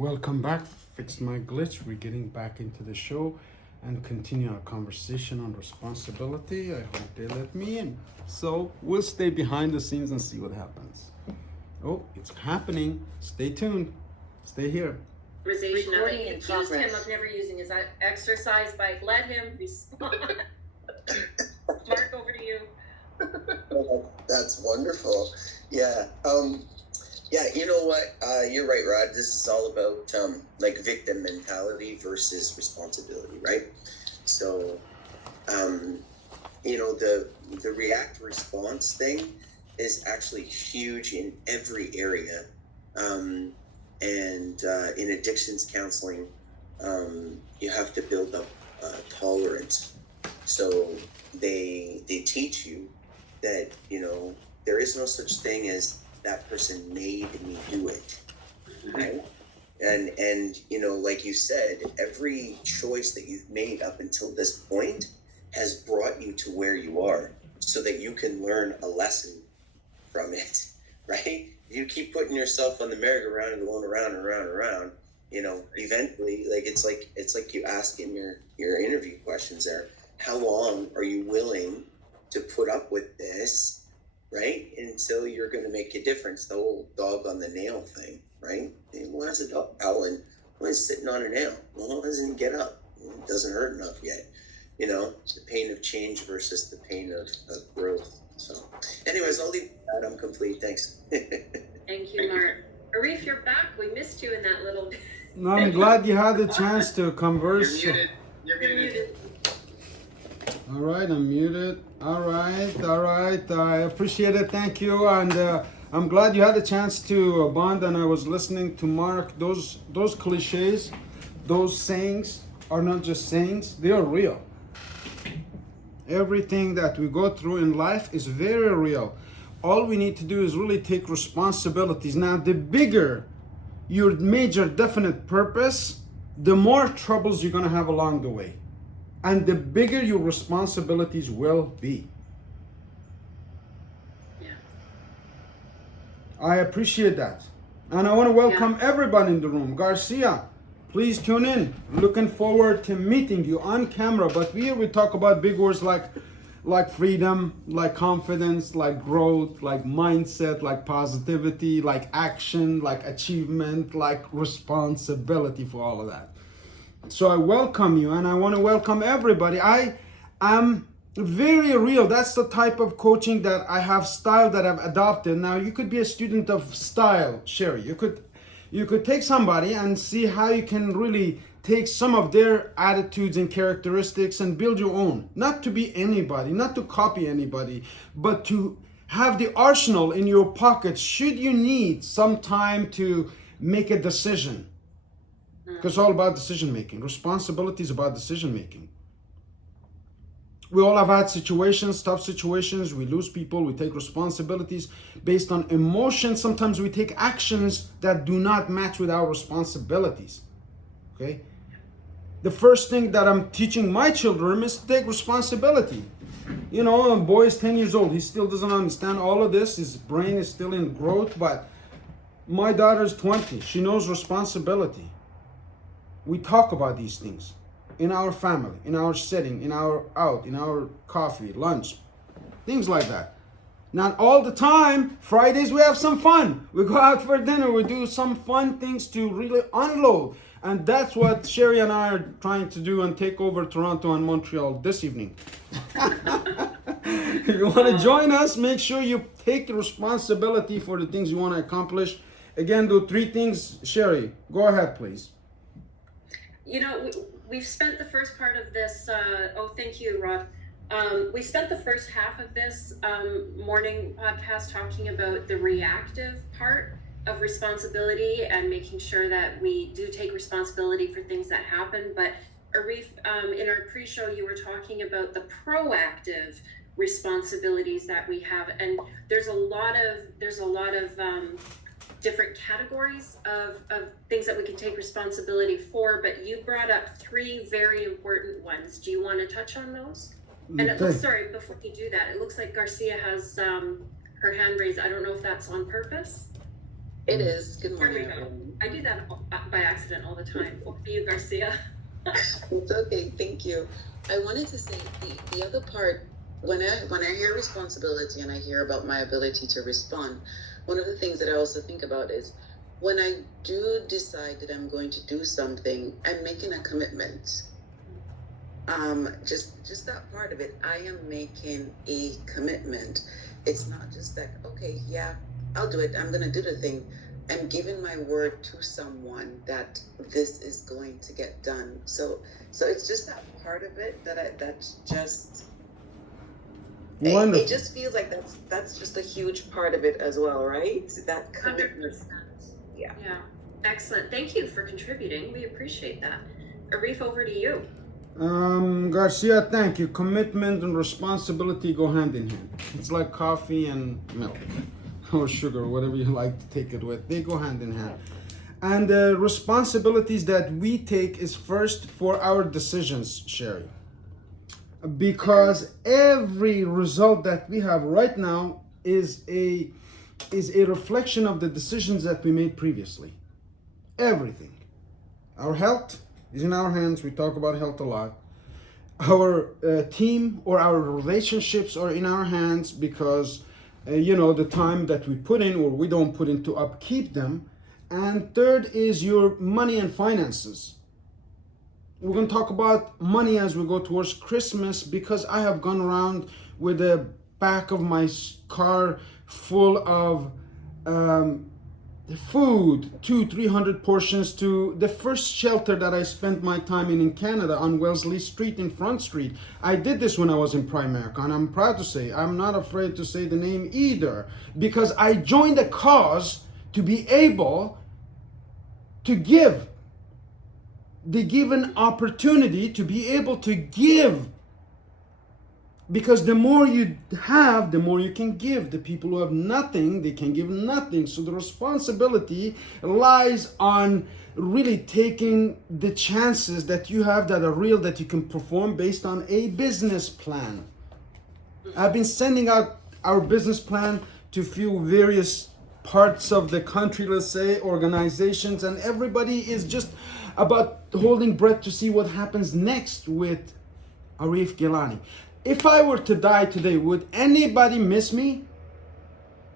Welcome back. Fixed my glitch. We're getting back into the show and continue our conversation on responsibility. I hope they let me in. So we'll stay behind the scenes and see what happens. Oh, it's happening. Stay tuned. Stay here. Conversation of Recording it. in Accused him progress. of never using his exercise bike. Let him respond. Mark, over to you. That's wonderful. Yeah. Yeah, you know what? You're right, Rod. This is all about like victim mentality versus responsibility, right? So, the react response thing is actually huge in every area. And in addictions counseling, you have to build up tolerance. So they teach you that there is no such thing as that person made me do it, right? And like you said, every choice that you've made up until this point has brought you to where you are, so that you can learn a lesson from it, right? You keep putting yourself on the merry-go-round and going around and around and around. Eventually, like it's like you ask in your interview questions there, how long are you willing to put up with this, right? Until you're going to make a difference. The whole dog on the nail thing, right? Why is a dog howling? Well, it's sitting on a nail. Well, it doesn't get up. It doesn't hurt enough yet. The pain of change versus the pain of growth. So, anyways, I'll leave that. I'm complete. Thanks. Thank you, Mark. Arif, you're back. We missed you in that little. No, I'm glad you had the chance to converse. You're muted. All right, I'm muted. All right. I appreciate it. Thank you. And I'm glad you had a chance to bond. And I was listening to Mark. Those cliches, those sayings are not just sayings. They are real. Everything that we go through in life is very real. All we need to do is really take responsibilities. Now, the bigger your major definite purpose, the more troubles you're going to have along the way. And the bigger your responsibilities will be. Yeah. I appreciate that. And I want to welcome everybody in the room. Garcia, please tune in. Looking forward to meeting you on camera. But here we talk about big words like freedom, like confidence, like growth, like mindset, like positivity, like action, like achievement, like responsibility for all of that. So I welcome you, and I want to welcome everybody. I am very real. That's the type of coaching that I have, style that I've adopted. Now, you could be a student of style, Sherry. You could take somebody and see how you can really take some of their attitudes and characteristics and build your own. Not to be anybody, not to copy anybody, but to have the arsenal in your pocket should you need some time to make a decision. Because it's all about decision making. Responsibility is about decision making. We all have had situations, tough situations. We lose people. We take responsibilities based on emotions. Sometimes we take actions that do not match with our responsibilities. Okay? The first thing that I'm teaching my children is to take responsibility. A boy is 10 years old. He still doesn't understand all of this. His brain is still in growth. But my daughter's 20. She knows responsibility. We talk about these things in our family, in our setting, in our coffee, lunch, things like that. Not all the time. Fridays we have some fun. We go out for dinner. We do some fun things to really unload. And that's what Sherry and I are trying to do and take over Toronto and Montreal this evening. If you want to join us, make sure you take the responsibility for the things you want to accomplish. Again, do 3 things. Sherry, go ahead, please. We've spent the first part of this. Thank you, Rod. We spent the first half of this morning podcast talking about the reactive part of responsibility and making sure that we do take responsibility for things that happen. But Arif, in our pre-show, you were talking about the proactive responsibilities that we have, and there's a lot of different categories of things that we can take responsibility for, but you brought up 3 very important ones. Do you want to touch on those? And it looks, sorry, before you do that, it looks like Garcia has her hand raised. I don't know if that's on purpose. It is. Good Here we morning, go. everyone. I do that by accident all the time. Over to you, Garcia. It's okay. Thank you. I wanted to say the other part when I hear responsibility and I hear about my ability to respond, one of the things that I also think about is when I do decide that I'm going to do something, I'm making a commitment. Just that part of it, I am making a commitment. It's not just like, okay, yeah, I'll do it. I'm gonna do the thing. I'm giving my word to someone that this is going to get done. So it's just that part of it that's just Wonderful. it just feels like that's just a huge part of it as well, right? That 100%. commitment. Yeah. Yeah. Excellent. Thank you for contributing. We appreciate that. Arif, over to you. Garcia, thank you. Commitment and responsibility go hand in hand. It's like coffee and milk or sugar, whatever you like to take it with. They go hand in hand. And the responsibilities that we take is first for our decisions, Sherry. Because every result that we have right now is a reflection of the decisions that we made previously. Everything. Our health is in our hands. We talk about health a lot. Our team or our relationships are in our hands because the time that we put in or we don't put in to upkeep them. And third is your money and finances. We're going to talk about money as we go towards Christmas because I have gone around with the back of my car full of food, 200-300 portions to the first shelter that I spent my time in Canada on Wellesley Street in Front Street. I did this when I was in Primerica, and I'm proud to say, I'm not afraid to say the name either, because I joined a cause to be able to give. They give an opportunity to be able to give. Because the more you have, the more you can give. The people who have nothing, they can give nothing. So the responsibility lies on really taking the chances that you have that are real, that you can perform based on a business plan. I've been sending out our business plan to few various parts of the country, let's say, organizations, and everybody is just about holding breath to see what happens next with Arif Gilani. If I were to die today, would anybody miss me?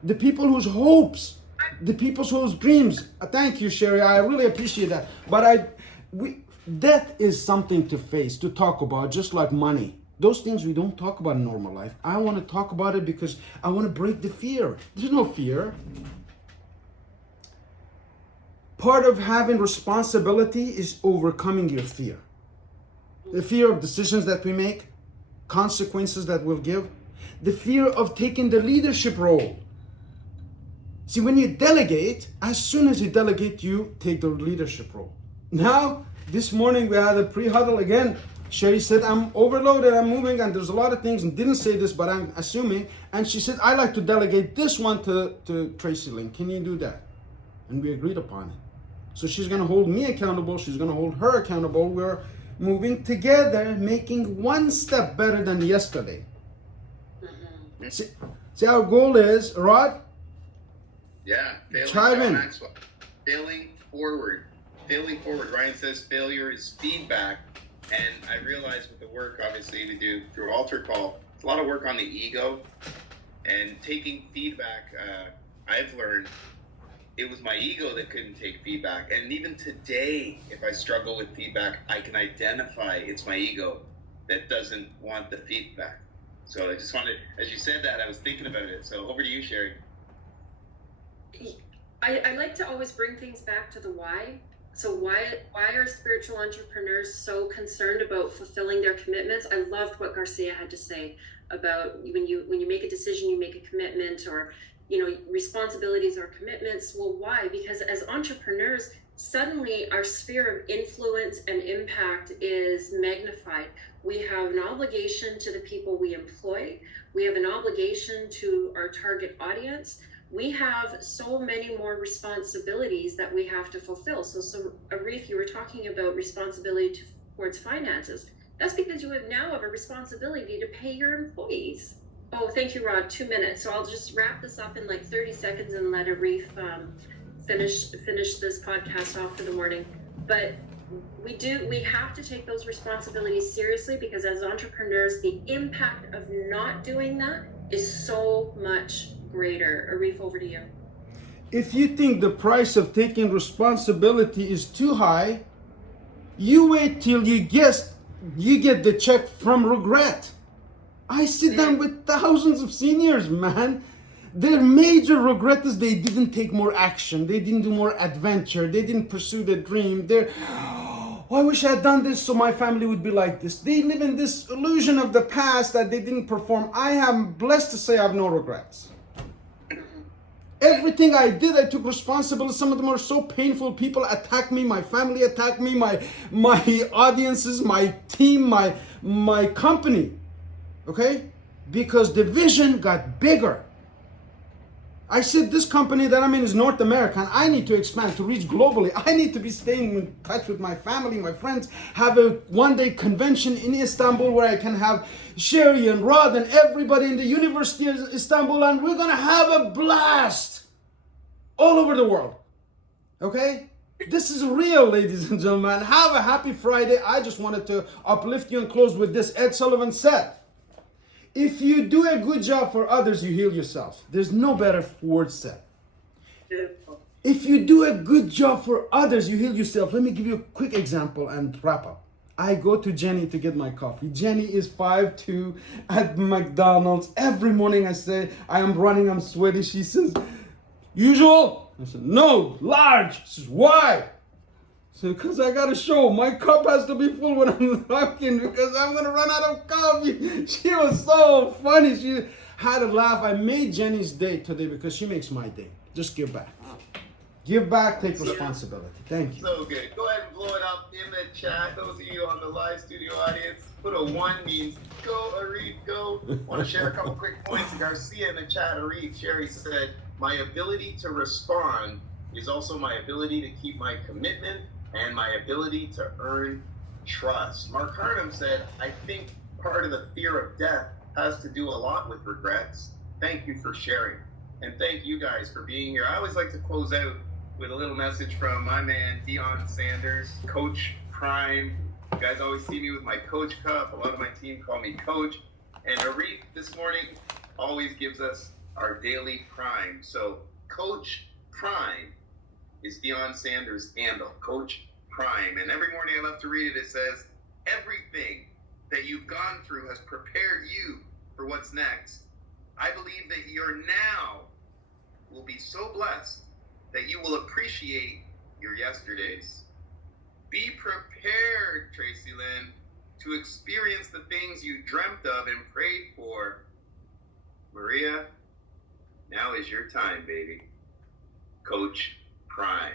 The people whose hopes, the people whose dreams. Thank you, Sherry. I really appreciate that. But death is something to face, to talk about, just like money. Those things we don't talk about in normal life. I want to talk about it because I want to break the fear. There's no fear. Part of having responsibility is overcoming your fear. The fear of decisions that we make, consequences that we'll give, the fear of taking the leadership role. See, when you delegate, as soon as you delegate, you take the leadership role. Now, this morning we had a pre-huddle again. Sherry said, I'm overloaded, I'm moving, and there's a lot of things, and didn't say this, but I'm assuming. And she said, I like to delegate this one to Tracy Lynn. Can you do that? And we agreed upon it. So she's going to hold me accountable. She's going to hold her accountable. We're moving together, making one step better than yesterday. Mm-hmm. See, our goal is, Rod? Yeah, Chime in. Maxwell. Failing forward. Failing forward. Ryan says failure is feedback. And I realize with the work, obviously, we do through Altar Call, it's a lot of work on the ego. And taking feedback, I've learned it was my ego that couldn't take feedback. And even today, if I struggle with feedback, I can identify it's my ego that doesn't want the feedback. So I just wanted, as you said that, I was thinking about it. So over to you, Sherry. I like to always bring things back to the why. So why are spiritual entrepreneurs so concerned about fulfilling their commitments? I loved what Garcia had to say about when you make a decision, you make a commitment, or responsibilities or commitments. Well, why? Because as entrepreneurs, suddenly our sphere of influence and impact is magnified. We have an obligation to the people we employ. We have an obligation to our target audience. We have so many more responsibilities that we have to fulfill. So Arif, you were talking about responsibility towards finances. That's because you now have a responsibility to pay your employees. Oh, thank you, Rod. 2 minutes. So I'll just wrap this up in like 30 seconds and let Arif finish this podcast off for the morning. But we have to take those responsibilities seriously, because as entrepreneurs, the impact of not doing that is so much greater. Arif, over to you. If you think the price of taking responsibility is too high, you wait till you get the check from regret. I sit down with thousands of seniors, man. Their major regret is they didn't take more action. They didn't do more adventure. They didn't pursue the dream. I wish I had done this so my family would be like this. They live in this illusion of the past that they didn't perform. I am blessed to say I have no regrets. Everything I did, I took responsibility. Some of them are so painful. People attack me. My family attacked me. My audiences, my team, my company. Okay? Because the vision got bigger. I said this company that I'm in is North American. I need to expand to reach globally. I need to be staying in touch with my family, my friends, have a one-day convention in Istanbul where I can have Sherry and Rod and everybody in the University of Istanbul, and we're gonna have a blast all over the world. Okay? This is real, ladies and gentlemen. Have a happy Friday. I just wanted to uplift you and close with this. Ed Sullivan said, if you do a good job for others, you heal yourself. There's no better word said. If you do a good job for others, you heal yourself. Let me give you a quick example and wrap up. I go to Jenny to get my coffee. Jenny is 5'2" at McDonald's. Every morning I say, I am running, I'm sweaty. She says, usual? I said, no, large. She says, why? So, because I got to show, my cup has to be full when I'm talking, because I'm going to run out of coffee. She was so funny. She had a laugh. I made Jenny's day today because she makes my day. Just give back. Give back, take responsibility. Thank you. So good. Go ahead and blow it up in the chat. Those of you on the live studio audience, put a 1 means go, Arif, go. Want to share a couple quick points. Garcia in the chat, Arif, Sherry said, my ability to respond is also my ability to keep my commitment and my ability to earn trust. Mark Harnham said, I think part of the fear of death has to do a lot with regrets. Thank you for sharing. And thank you guys for being here. I always like to close out with a little message from my man, Deion Sanders, Coach Prime. You guys always see me with my Coach Cup. A lot of my team call me Coach. And Arif this morning always gives us our daily prime. So Coach Prime is Deion Sanders' handle, Coach Prime. And every morning I love to read it. It says, everything that you've gone through has prepared you for what's next. I believe that your now will be so blessed that you will appreciate your yesterdays. Be prepared, Tracy Lynn, to experience the things you dreamt of and prayed for. Maria, now is your time, baby. Coach Prime.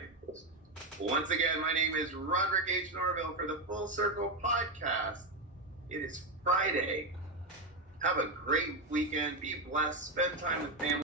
Once again, my name is Roderick H. Norville for the Full Circle Podcast. It is Friday. Have a great weekend. Be blessed. Spend time with family.